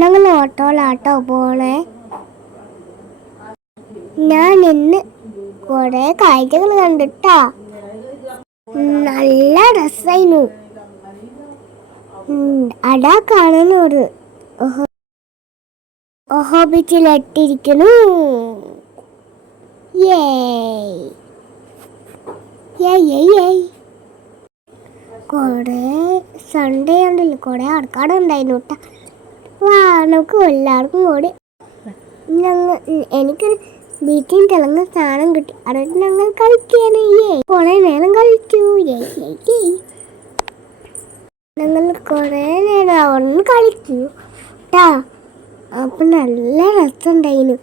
ഞങ്ങൾ ഓട്ടോയിലാട്ടോ പോണേ. ഞാൻ ഇന്ന് കുറെ കാഴ്ചകൾ കണ്ടിട്ടാ. നല്ല രസായിരുന്നു. അടാ കാണുന്നൊരു ഓഹോബിച്ചിലിട്ടിരിക്കുന്നു. കൊറേ സൺഡേ ഉണ്ടല്ലോ, കൊറേ ആൾക്കാരുണ്ടായിരുന്നു കേട്ടാ. നമുക്ക് എല്ലാവർക്കും കൂടി എനിക്ക് വീട്ടിൽ തിളങ്ങ സാധനം കിട്ടി. അതൊക്കെ ഞങ്ങൾ കളിക്കാനേ കൊറേ നേരം കളിച്ചു. ഞങ്ങൾ കൊറേ നേരം അവിടെ കളിച്ചു കേട്ടാ. അപ്പൊ നല്ല രസമുണ്ടായിരുന്നു.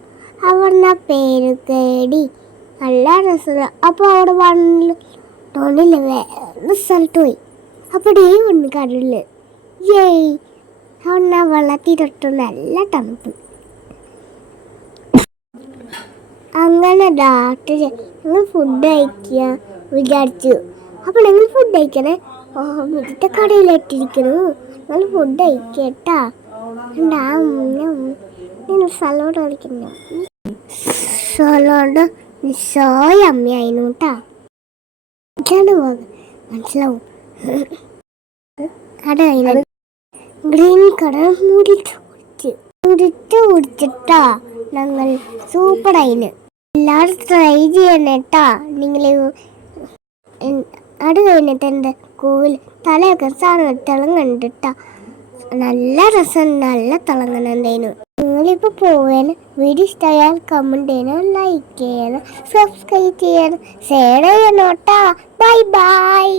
അവിടെ പേര് കേടി നല്ല രസം. അപ്പൊ അവിടെ തോന്നില്ല വേറെ സ്ഥലത്ത് പോയി. അപ്പൊ ഉണ്ട് കടലില് അവിടെ വെള്ളത്തിലിട്ട് നല്ല തണുപ്പ്. അങ്ങനെ രാത്രി ഞങ്ങൾ ഫുഡ് കഴിക്കുക വിചാരിച്ചു. അപ്പൊ ഞങ്ങൾ ഫുഡ് കഴിക്കണേ വീട്ടിന്റെ കടയിലിട്ടിരിക്കുന്നു. ഞങ്ങൾ ഫുഡ് കഴിക്കട്ടാ. സലോഡ് കളിക്കുന്നു. സലോഡ് സോയ അമ്മയായിരുന്നു കേട്ടാ. മനസ്സിലാവും. ഗ്രീൻ കളർ കുടിച്ചിട്ടാ ഞങ്ങൾ സൂപ്പറായിന്. എല്ലാവരും ട്രൈ ചെയ്യണേട്ടാ. നിങ്ങൾ അത് കഴിഞ്ഞിട്ട് എൻ്റെ കോവിൽ തലയൊക്കെ സാധനം തിളങ്ങണ്ടിട്ടാ. നല്ല രസം, നല്ല തിളങ്ങണുണ്ടായിരുന്നു. നിങ്ങളിപ്പോൾ പോവാൻ വീഡിയോ ഇഷ്ടമായാൽ കമൻറ്റ് ചെയ്യണം, ലൈക്ക് ചെയ്യണം, സബ്സ്ക്രൈബ് ചെയ്യണം, ഷെയർ ചെയ്യണം കേട്ടാ. Bye bye.